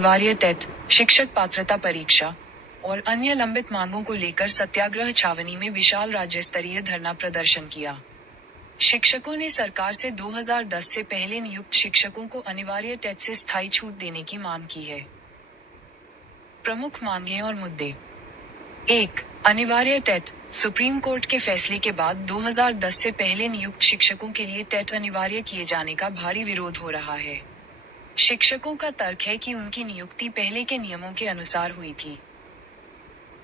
अनिवार्य टेट, शिक्षक पात्रता परीक्षा और अन्य लंबित मांगों को लेकर सत्याग्रह छावनी में विशाल राज्य स्तरीय धरना प्रदर्शन किया। शिक्षकों ने सरकार से 2010 से पहले नियुक्त शिक्षकों को अनिवार्य टेट से स्थायी छूट देने की मांग की है। प्रमुख मांगें और मुद्दे। 1. अनिवार्य टेट। सुप्रीम कोर्ट के फैसले के बाद 2010 से पहले नियुक्त शिक्षकों के लिए टेट अनिवार्य किए जाने का भारी विरोध हो रहा है। शिक्षकों का तर्क है कि उनकी नियुक्ति पहले के नियमों के अनुसार हुई थी।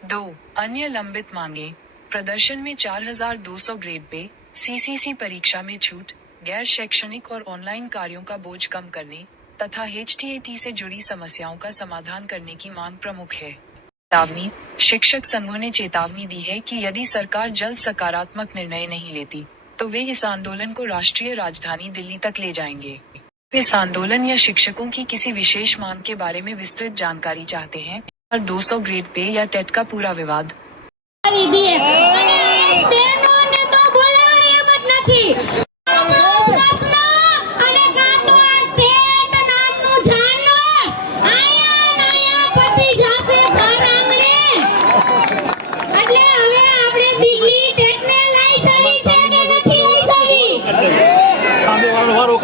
2. अन्य लंबित मांगें। प्रदर्शन में 4200 ग्रेड पे, सीसीसी परीक्षा में छूट, गैर शैक्षणिक और ऑनलाइन कार्यों का बोझ कम करने तथा एचटीएटी से जुड़ी समस्याओं का समाधान करने की मांग प्रमुख है। चेतावनी। शिक्षक संघों ने चेतावनी दी है कि यदि सरकार जल्द सकारात्मक निर्णय नहीं लेती, तो वे इस आंदोलन को राष्ट्रीय राजधानी दिल्ली तक ले जाएंगे। इस आंदोलन या शिक्षकों की किसी विशेष मांग के बारे में विस्तृत जानकारी चाहते हैं और 200 ग्रेड पे या टेट का पूरा विवाद।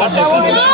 तो